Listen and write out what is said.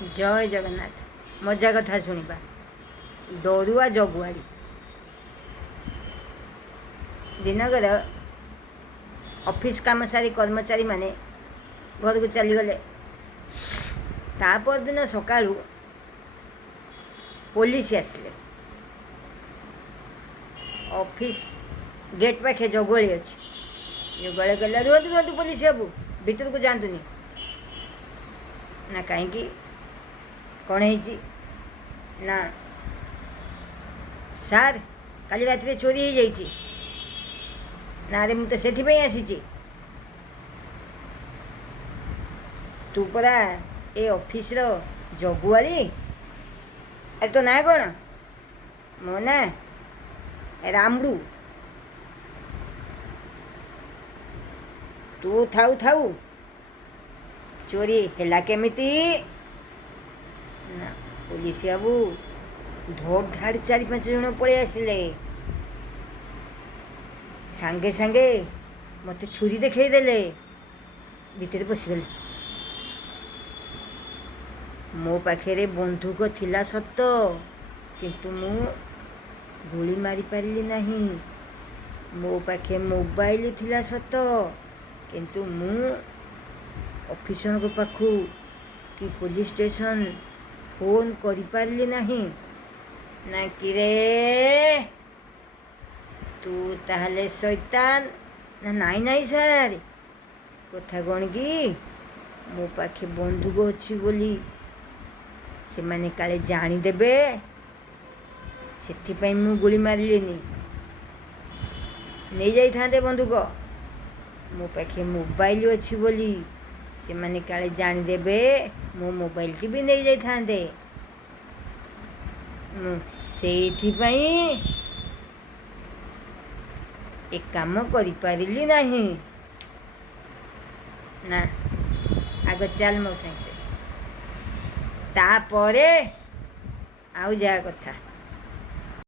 जय जगन्नाथ। मजा कथा शुणा डरुआ जगुआड़ी दिनकर ऑफिस काम सारी कर्मचारी माने घर को चलीगले। तापरदिन सकाळू पुलिस आसिले। ऑफिस गेट पाखे जगुआड़ी अच्छी। जगुआड़ी कहला रुहतु रुहतु पुलिस बाबू भीतर को जातुनि ना कहीं कौन है ना सार काली रात चोरी हो जाइए ना रे मुझे से आसी तू परा ए ऑफिस रो जगुआड़ी। अरे तो ना कौन मो ना रामड़ू। तू थाऊ थाऊ चोरी है केमिति ना पुलिस बाबू धड़ धाड़ 4-5 जन पलि आसिले। सांगे सांगे मत छुरी देखईदेले भितर पशिगले। मो पाखे बंदूक थिला सत किंतु मु गुली मारी पारिली नहीं। मो पाखे मोबाइल थिला सत किंतु मु ऑफिसर को पाखु कि पुलिस स्टेशन फोन करि पारिली नहीं। ना कि रे तू ताहले शैतान ना नाई नाई सार कथा कौन कि मो पाखे बंदूक अच्छी बोली से माने काले जानीदेवे से मु गुली मारिलीनी नहीं जाई थांदे बंदूक। मो पाखे मोबाइल अच्छी बोली से माने काले जानीदेवे मो मोबाइल की भी नहीं जाई थांदे। सेइथिपाई एक काम करि पारिली नहीं ना। आग चल मो संगे तापरे आउ जा कथा।